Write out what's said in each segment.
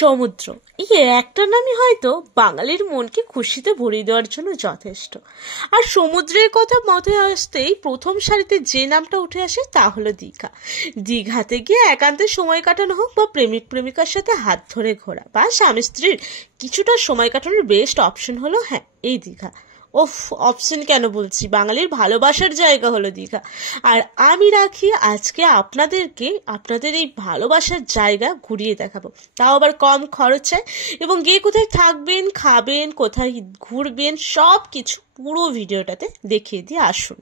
সমুদ্র এই একটা নামই হয়তো বাঙালির মনকে খুশিতে ভরিয়ে দেওয়ার জন্য যথেষ্ট। আর সমুদ্রের কথা মাথায় আসতেই প্রথম সারিতে যে নামটা উঠে আসে তা হলো দীঘা। দীঘাতে গিয়ে একান্তে সময় কাটানো হোক বা প্রেমিক প্রেমিকার সাথে হাত ধরে ঘোরা বা স্বামী স্ত্রীর কিছুটা সময় কাটানোর বেস্ট অপশন হলো এই দীঘা। ওফ, অপশন কেন বলছি, বাঙালির ভালোবাসার জায়গা হলো দীঘা। আর আমি রাখি আজকে আপনাদের এই ভালোবাসার জায়গা ঘুরিয়ে দেখাবো, তাও আবার কম খরচে, এবং গিয়ে কোথায় থাকবেন, খাবেন, কোথায় ঘুরবেন, সব কিছু পুরো ভিডিওটাতে দেখিয়ে দিয়ে আসুন।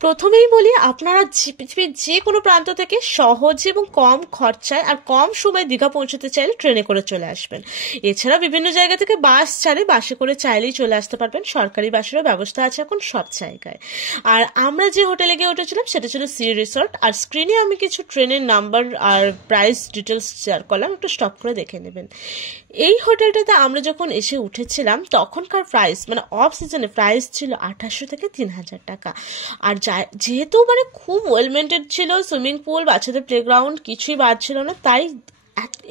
প্রথমেই বলি, আপনারা পৃথিবীর যে কোনো প্রান্ত থেকে সহজে এবং কম খরচায় আর কম সময় দীঘা পৌঁছতে চাইলে ট্রেনে করে চলে আসবেন। এছাড়া বিভিন্ন জায়গা থেকে বাস ছাড়ে, বাসে করে চাইলেই চলে আসতে পারবেন। সরকারি বাসেরও ব্যবস্থা আছে এখন সব জায়গায়। আর আমরা যে হোটেলে গিয়ে উঠেছিলাম সেটা ছিল সি রিসর্ট। আর স্ক্রিনে আমি কিছু ট্রেনের নাম্বার আর প্রাইস ডিটেলস শেয়ার করলাম, একটু স্টপ করে দেখে নেবেন। এই হোটেলটাতে আমরা যখন এসে উঠেছিলাম তখনকার প্রাইস, মানে অফ সিজনে প্রাইস ছিল 2800 থেকে 3000 টাকা। আর যেহেতু মানে খুব ওয়েল মেনটেন ছিল, সুইমিং পুল, বাচ্চাদের প্লেগ্রাউন্ড কিছুই বাদ ছিল না, তাই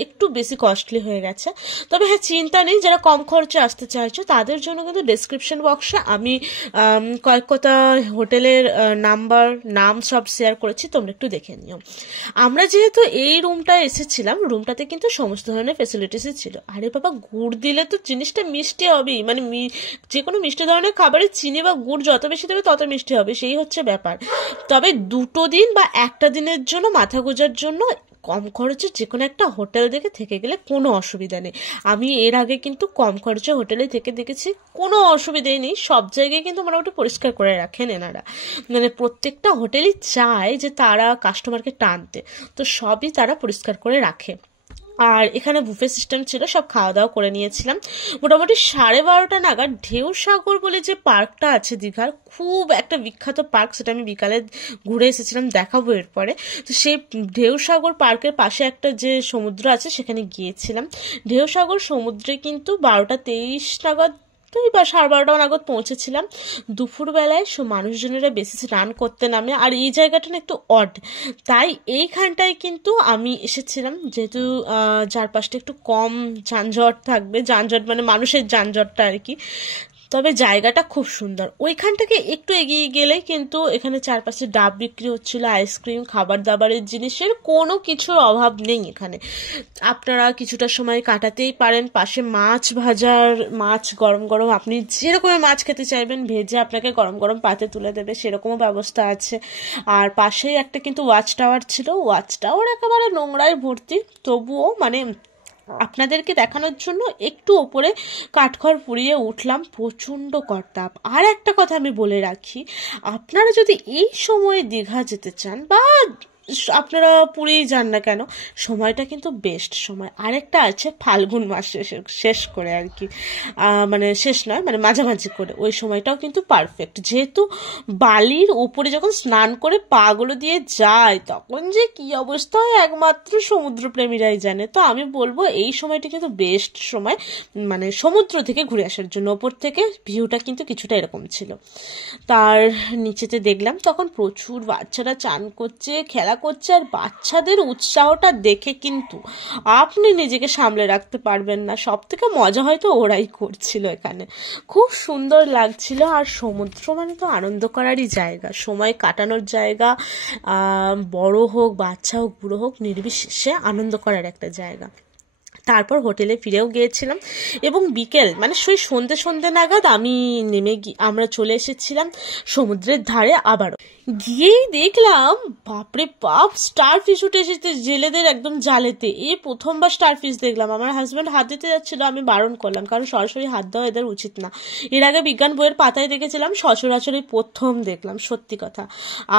একটু বেশি কস্টলি হয়ে গেছে। তবে চিন্তা নেই, যারা কম খরচে আসতে চাইছো তাদের জন্য কিন্তু ডেসক্রিপশন বক্সে আমি কয়েকটা হোটেলের নাম সব শেয়ার করেছি, তোমরা একটু দেখে নিও। আমরা যেহেতু এই রুমটায় এসেছিলাম, রুমটাতে কিন্তু সমস্ত ধরনের ফেসিলিটিসই ছিল। আরে বাবা, গুড় দিলে তো জিনিসটা মিষ্টি হবেই, মানে যে কোনো মিষ্টি ধরনের খাবারে চিনি বা গুড় যত বেশি দেবে তত মিষ্টি হবে, সেই হচ্ছে ব্যাপার। তবে 2 দিন বা একটা দিনের জন্য মাথা গোঁজার জন্য কম খরচে যে কোনো একটা হোটেল দেখে থেকে গেলে কোনো অসুবিধা নেই। আমি এর আগে কিন্তু কম খরচে হোটেলে থেকে দেখেছি, কোনো অসুবিধাই নেই। সব জায়গায় কিন্তু মোটামুটি পরিষ্কার করে রাখেন এনারা, মানে প্রত্যেকটা হোটেলই চায় যে তারা কাস্টমারকে টানতে, তো সবই তারা পরিষ্কার করে রাখে। আর এখানে বুফে সিস্টেম ছিল, সব খাওয়া দাওয়া করে নিয়েছিলাম। মোটামুটি 12:30 নাগাদ ঢেউসাগর বলে যে পার্কটা আছে দীঘার, খুব একটা বিখ্যাত পার্ক, সেটা আমি বিকালে ঘুরে এসেছিলাম, দেখাবো এরপরে। তো সেই ঢেউসাগর পার্কের পাশে একটা যে সমুদ্র আছে সেখানে গিয়েছিলাম। ঢেউসাগর সমুদ্রে কিন্তু 12:23 নাগাদ বা 12:30 নাগাদ পৌঁছেছিলাম। দুপুরবেলায় মানুষজনেরা বেশি স্নান করতে নামে, আর এই জায়গাটা না একটু অড, তাই এইখানটায় কিন্তু আমি এসেছিলাম, যেহেতু চারপাশটা একটু কম যানজট থাকবে, যানজট মানে মানুষের যানজটটা আর কি। তবে জায়গাটা খুব সুন্দর। ওইখান থেকে একটু এগিয়ে গেলে কিন্তু এখানে চারপাশে ডাব বিক্রি হচ্ছিল, আইসক্রিম, খাবার দাবারের জিনিসের কোনো কিছুর অভাব নেই এখানে। আপনারা কিছুটা সময় কাটাতেই পারেন। পাশে মাছ ভাজার, মাছ গরম গরম, আপনি যেরকমের মাছ খেতে চাইবেন ভেজে আপনাকে গরম গরম পাতে তুলে দেবে, সেরকমও ব্যবস্থা আছে। আর পাশেই একটা কিন্তু ওয়াচ টাওয়ার ছিল, ওয়াচ টাওয়ার একেবারে নোংরায় ভর্তি, তবুও মানে আপনাদেরকে দেখানোর জন্য একটু ওপরে কাঠখড় পুড়িয়ে উঠলাম, প্রচণ্ড করতাপ। আর একটা কথা আমি বলে রাখি, আপনারা যদি এই সময়ে দীঘা যেতে চান বা আপনারা পুরীই যান না কেন, সময়টা কিন্তু বেস্ট সময়। আরেকটা আছে ফাল্গুন মাস শেষ করে আর কি, মানে শেষ নয়, মানে মাঝামাঝি করে, ওই সময়টাও কিন্তু পারফেক্ট। যেহেতু বালির উপরে যখন স্নান করে পাগুলো দিয়ে যায় তখন যে কি অবস্থা হয় একমাত্র সমুদ্রপ্রেমীরাই জানে। তো আমি বলবো এই সময়টা কিন্তু বেস্ট সময়, মানে সমুদ্র থেকে ঘুরে আসার জন্য। ওপর থেকে ভিউটা কিন্তু কিছুটা এরকম ছিল। তার নিচেতে দেখলাম তখন প্রচুর বাচ্চারা চান করছে, খেলা করছে, আর বাচ্চাদের উৎসাহটা দেখে কিন্তু আপনি নিজেকে সামলে রাখতে পারবেন না। সব থেকে মজা হয়তো ওরাই করছিল এখানে, খুব সুন্দর লাগছিল। আর সমুদ্র মানে তো আনন্দ করারই জায়গা, সময় কাটানোর জায়গা, বড় হোক বাচ্চা হোক বুড়ো হোক নির্বিশেষে আনন্দ করার একটা জায়গা। তারপর হোটেলে ফিরেও গিয়েছিলাম, এবং বিকেল মানে সেই সন্ধ্যে নাগাদ আমরা চলে এসেছিলাম সমুদ্রের ধারে। আবারও গিয়েই দেখলাম বাপরে বাপ, স্টার ফিশ উঠে এসেছে জেলেদের একদম জালেতে। এই প্রথমবার স্টার ফিশ দেখলাম। আমার হাজব্যান্ড হাত দিতে যাচ্ছিল, আমি বারণ করলাম, কারণ সরাসরি হাত দেওয়া এদের উচিত না। এর আগে বিজ্ঞান বইয়ের পাতায় দেখেছিলাম, সচরাচর প্রথম দেখলাম, সত্যি কথা।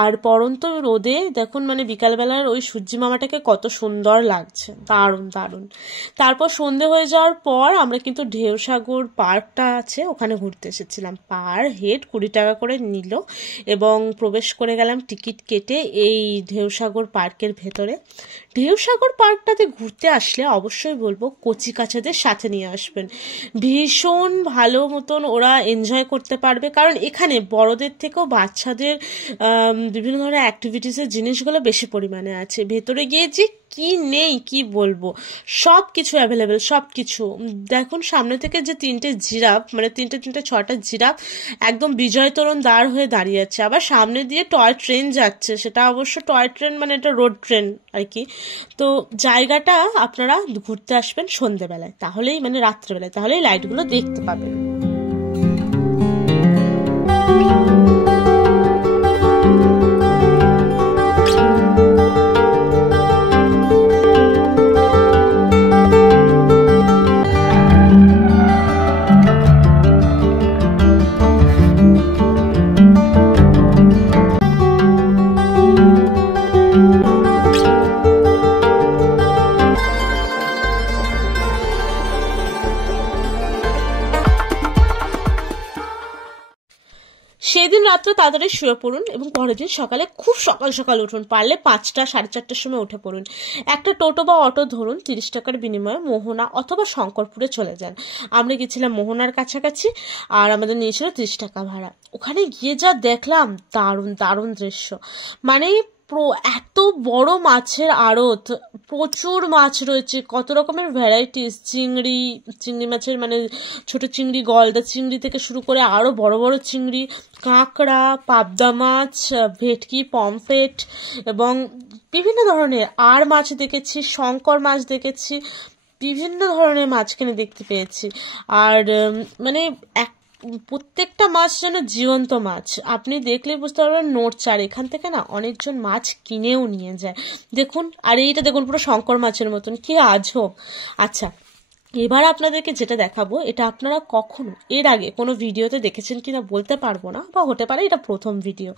আর পরন্ত রোদে দেখুন, মানে বিকালবেলার ওই সূর্যি মামাটাকে কত সুন্দর লাগছে, দারুণ দারুণ। তারপর সন্ধে হয়ে যাওয়ার পর আমরা কিন্তু ঢেউসাগর পার্কটা আছে ওখানে ঘুরতে এসেছিলাম। পার হেড 20 টাকা করে নিল, এবং প্রবেশ করে গেলাম টিকিট কেটে এই ঢেউসাগর পার্কের ভেতরে। ঢেউসাগর পার্কটাতে ঘুরতে আসলে অবশ্যই বলবো কচি কাচাদের সাথে নিয়ে আসবেন, ভীষণ ভালো মতন ওরা এনজয় করতে পারবে। কারণ এখানে বড়দের থেকেও বাচ্চাদের বিভিন্ন ধরনের অ্যাক্টিভিটিসের জিনিসগুলো বেশি পরিমাণে আছে। ভেতরে গিয়ে যে কি নেই কি বলবো, সব কিছু অ্যাভেলেবেল, সব কিছু। দেখুন সামনে থেকে যে তিনটে জিরাফ, মানে তিনটে ছটা জিরাফ একদম বিজয় তোরণ দাঁড় হয়ে দাঁড়িয়ে আছে। আবার সামনে দিয়ে টয় ট্রেন যাচ্ছে, সেটা অবশ্য টয় ট্রেন মানে এটা রোড ট্রেন আর কি। তো জায়গাটা আপনারা ঘুরতে আসবেন সন্ধেবেলায়, তাহলেই মানে রাত্রেবেলায়, তাহলেই লাইটগুলো দেখতে পাবেন। সেদিন রাত্রে তাড়াতাড়ি শুয়ে পড়ুন এবং পরের দিন সকালে খুব সকাল সকাল উঠুন, পারলে 5টা 4:30টার সময় উঠে পড়ুন। একটা টোটো বা অটো ধরুন, 30 টাকার বিনিময়ে মোহনা অথবা শঙ্করপুরে চলে যান। আমরা গেছিলাম মোহনার কাছাকাছি, আর আমাদের নিয়েছিল 30 টাকা ভাড়া। ওখানে গিয়ে যা দেখলাম, দারুণ দারুণ দৃশ্য। মানে এত বড় মাছের আড়ত, প্রচুর মাছ রয়েছে, কত রকমের ভ্যারাইটিস, চিংড়ি মাছের মানে ছোট চিংড়ি, গলদা চিংড়ি থেকে শুরু করে আরো বড় বড় চিংড়ি, কাঁকড়া, পাবদা মাছ, ভেটকি, পমফ্রেট এবং বিভিন্ন ধরনের আর মাছ দেখেছি, শঙ্কর মাছ দেখেছি, বিভিন্ন ধরনের মাছ কিনে দেখতে পেয়েছি। আর মানে প্রত্যেকটা মাছ যেন জীবন্ত মাছ, আপনি দেখলে বুঝতে পারবেন নড়চার। এখান থেকে না অনেকজন মাছ কিনেও নিয়ে যায়। দেখুন, আর এইটা দেখুন পুরো শঙ্কর মাছের মতন, কি আজব। আচ্ছা, এবার আপনাদেরকে যেটা দেখাবো, এটা আপনারা কখনো এর আগে কোনো ভিডিওতে দেখেছেন কিনা বলতে পারবো না, বা হতে পারে এটা প্রথম ভিডিও।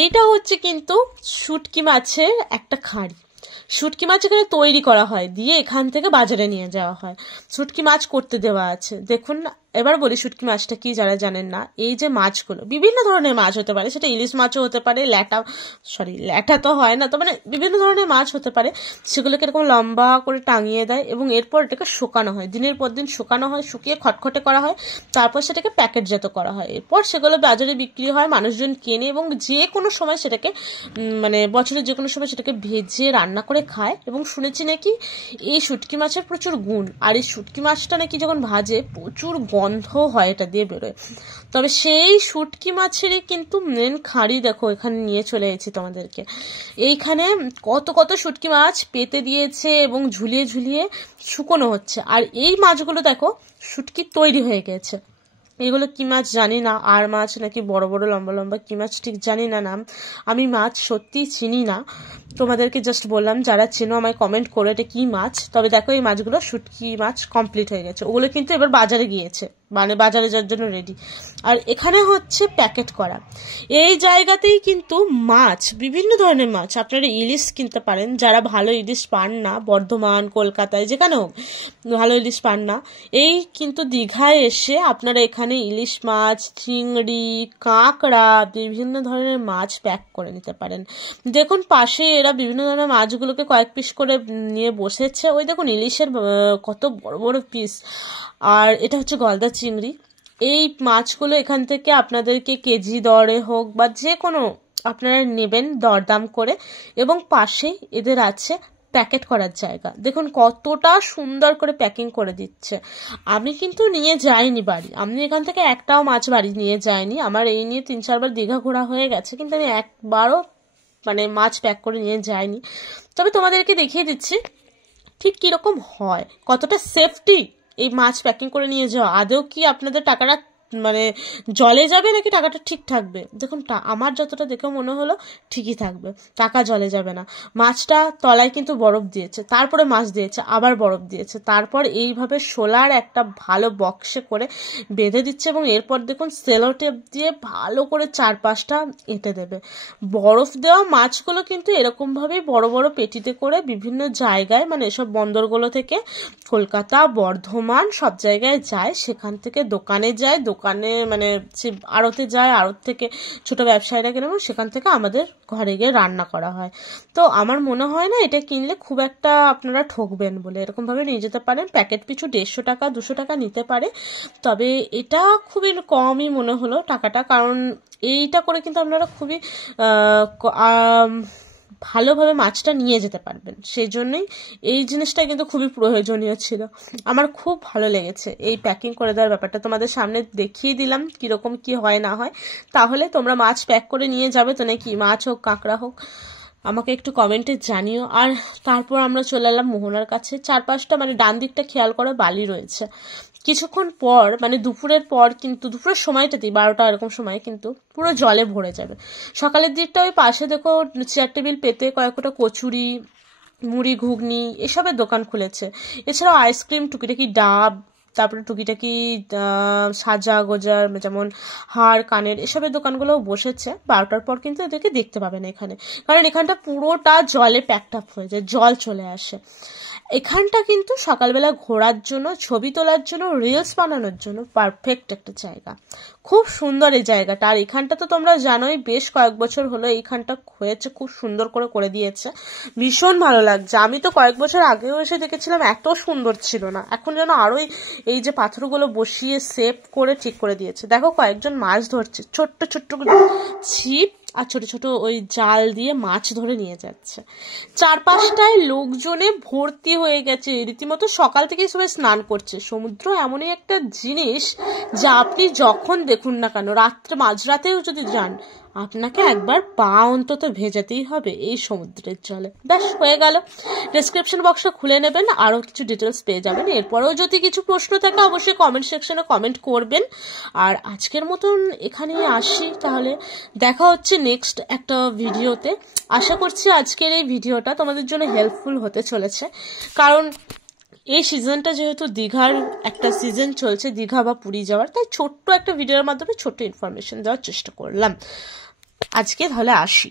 এইটা হচ্ছে কিন্তু শুটকি মাছের একটা খাঁড়ি। শুটকি মাছ এখানে তৈরি করা হয়, দিয়ে এখান থেকে বাজারে নিয়ে যাওয়া হয়। শুটকি মাছ করতে দেওয়া আছে। দেখুন, এবার বলি শুটকি মাছটা কি, যারা জানেন না। এই যে মাছগুলো, বিভিন্ন ধরনের মাছ হতে পারে, সেটা ইলিশ মাছও হতে পারে, ল্যাটা তো হয় না, তো মানে বিভিন্ন ধরনের মাছ হতে পারে। সেগুলোকে এরকম লম্বা করে টাঙিয়ে দেয় এবং এরপর এটাকে শুকানো হয়, দিনের পর দিন শুকানো হয়, শুকিয়ে খটখটে করা হয়, তারপর সেটাকে প্যাকেটজাত করা হয়। এরপর সেগুলো বাজারে বিক্রি হয়, মানুষজন কেনে এবং যে কোনো সময় সেটাকে মানে বছরের যে কোনো সময় সেটাকে ভেজে রান্না করে খায়। এবং শুনেছি নাকি এই শুটকি মাছের প্রচুর গুণ, আর এই শুটকি মাছটা নাকি যখন ভাজে প্রচুর গন্ধ হয়, এটা দিয়ে বেরোয়। তবে সেই শুটকি মাছেরই কিন্তু মেন খাঁড়ি দেখো এখানে নিয়ে চলে এসেছি তোমাদেরকে। এইখানে কত কত শুটকি মাছ পেতে দিয়েছে এবং ঝুলিয়ে ঝুলিয়ে শুকনো হচ্ছে। আর এই মাছগুলো দেখো শুটকি তৈরি হয়ে গেছে। এগুলো কি মাছ জানি না, আর মাছ নাকি বড় বড় লম্বা লম্বা কি মাছ ঠিক জানি না নাম। আমি মাছ সত্যিই চিনি না, তোমাদেরকে জাস্ট বললাম, যারা চেনো আমায় কমেন্ট করো এটা কি মাছ। তবে দেখো এই মাছগুলো শুটকি মাছ কমপ্লিট হয়ে গেছে, ওগুলো কিন্তু এবার বাজারে গিয়েছে, মানে বাজারে যাওয়ার জন্য রেডি। আর এখানে হচ্ছে প্যাকেট করা। এই জায়গাতেই কিন্তু মাছ, বিভিন্ন ধরনের মাছ, আপনারা ইলিশ কিনতে পারেন, যারা ভালো ইলিশ পান না, বর্ধমান, কলকাতায় যেখানেও ভালো ইলিশ পান না, এই কিন্তু দীঘায় এসে আপনারা এখানে ইলিশ মাছ, চিংড়ি, কাঁকড়া, বিভিন্ন ধরনের মাছ প্যাক করে নিতে পারেন। দেখুন পাশে এরা বিভিন্ন ধরনের মাছগুলোকে কয়েক পিস করে নিয়ে বসেছে। ওই দেখুন ইলিশের কত বড় বড় পিস। আর এটা হচ্ছে গলদা চিংড়ি। এই মাছগুলো এখান থেকে আপনাদেরকে কেজি দরে হোক বা যে কোনো আপনারা নেবেন দরদাম করে, এবং পাশে এদের আছে প্যাকেট করার জায়গা। দেখুন কতটা সুন্দর করে প্যাকিং করে দিচ্ছে। আমি কিন্তু নিয়ে যাইনি বাড়ি, আমি এখান থেকে একটাও মাছ বাড়ি নিয়ে যাইনি। আমার এই নিয়ে 3-4 বার দীঘা ঘোরা হয়ে গেছে, কিন্তু আমি একবারও মানে মাছ প্যাক করে নিয়ে যাইনি। তবে তোমাদেরকে দেখিয়ে দিচ্ছি ঠিক কিরকম হয়, কতটা সেফটি এই মাছ প্যাকিং করে নিয়ে যাওয়া। আদৌ কি আপনাদের টাকাটা মানে জলে যাবে নাকি টাকাটা ঠিক থাকবে? দেখুন আমার যতটা দেখে মনে হলো ঠিকই থাকবে, টাকা জলে যাবে না। মাছটা তলায় কিন্তু বরফ দিয়েছে, তারপরে মাছ দিয়েছে, আবার বরফ দিয়েছে, তারপর এইভাবে শোলার একটা ভালো বক্সে করে বেঁধে দিচ্ছে এবং এরপর দেখুন সেলো টেপ দিয়ে ভালো করে 4-5টা এঁটে দেবে। বরফ দেওয়া মাছগুলো কিন্তু এরকমভাবেই বড় বড় পেটিতে করে বিভিন্ন জায়গায়, মানে এসব বন্দরগুলো থেকে কলকাতা, বর্ধমান সব জায়গায় যায়, সেখান থেকে দোকানে যায়, দোকানে মানে আড়তে যায়, আড়ত থেকে ছোট ব্যবসায়ীরা কিনে, সেখান থেকে আমাদের ঘরে গিয়ে রান্না করা হয়। তো আমার মনে হয় না এটা কিনলে খুব একটা আপনারা ঠকবেন বলে, এরকম ভাবে নিয়ে যেতে পারেন। প্যাকেট পিছু 150 টাকা 200 টাকা নিতে পারে, তবে এটা খুবই কমই মনে হলো টাকাটা, কারণ এইটা করে কিন্তু আপনারা খুবই ভালোভাবে মাছটা নিয়ে যেতে পারবেন। সেই জন্যই এই জিনিসটা কিন্তু খুবই প্রয়োজনীয় ছিল। আমার খুব ভালো লেগেছে এই প্যাকিং করে দেওয়ার ব্যাপারটা। তোমাদের সামনে দেখিয়ে দিলাম কীরকম কি হয় না হয়। তাহলে তোমরা মাছ প্যাক করে নিয়ে যাবে তো নাকি, মাছ হোক কাঁকড়া হোক, আমাকে একটু কমেন্টে জানিও। আর তারপর আমরা চলে এলাম মোহনার কাছে। চারপাশটা মানে ডান দিকটা খেয়াল করে বালি রয়েছে। কিছুক্ষণ পর মানে দুপুরের পর কিন্তু দুপুরের সময়টাতেই 12টা এরকম সময় কিন্তু পুরো জলে ভরে যাবে। সকালের দিকটা ওই পাশে দেখো চেয়ার টেবিল পেতে কয়েকটা কচুরি, মুড়ি, ঘুগনি এসবের দোকান খুলেছে। এছাড়াও আইসক্রিম, টুকিটাকি ডাব, তারপরে টুকিটাকি সাজা গোজার যেমন হাড় কানের এসবের দোকানগুলোও বসেছে। 12টার পর কিন্তু এদেরকে দেখতে পাবে না এখানে, কারণ এখানটা পুরোটা জলে প্যাকড আপ হয়ে যায়, জল চলে আসে। এখানটা কিন্তু সকালবেলা ঘোরার জন্য, ছবি তোলার জন্য, রিলস বানানোর জন্য পারফেক্ট একটা জায়গা। খুব সুন্দর এই জায়গাটা। আর এখানটা তো তোমরা জানোই বেশ কয়েক বছর হলো এইখানটা হয়েছে, খুব সুন্দর করে দিয়েছে, ভীষণ ভালো লাগছে। আমি তো কয়েক বছর আগেও এসে দেখেছিলাম, এত সুন্দর ছিল না। এখন যেন আরোই এই যে পাথরগুলো বসিয়ে সেভ করে ঠিক করে দিয়েছে। দেখো কয়েকজন মাছ ধরছে, ছোট্ট ছোট্ট ছিপ আর ছোট ছোট ওই জাল দিয়ে মাছ ধরে নিয়ে যাচ্ছে। চারপাশটায় লোকজনে ভর্তি হয়ে গেছে, রীতিমতো সকাল থেকেই সবাই স্নান করছে। সমুদ্র এমনই একটা জিনিস যা আপনি যখন দেখুন না কেন, রাত্রে মাঝরাতেও যদি যান, আপনাকে একবার পা অন্তত ভেজাতেই হবে এই সমুদ্রের জলে। ব্যাস হয়ে গেল। ডেসক্রিপশন বক্সটা খুলে নেবেন, আরও কিছু ডিটেলস পেয়ে যাবেন। এরপরেও যদি কিছু প্রশ্ন থাকে অবশ্যই কমেন্ট সেকশনে কমেন্ট করবেন। আর আজকের মতন এখানেই আসি, তাহলে দেখা হচ্ছে নেক্সট একটা ভিডিওতে। আশা করছি আজকের এই ভিডিওটা তোমাদের জন্য হেল্পফুল হতে চলেছে, কারণ এই সিজনটা যেহেতু দীঘার একটা সিজন চলছে, দীঘা বা পুরী যাওয়ার, তাই ছোট্ট একটা ভিডিওর মাধ্যমে ছোট্ট ইনফরমেশন দেওয়ার চেষ্টা করলাম। আজকে তাহলে আসি।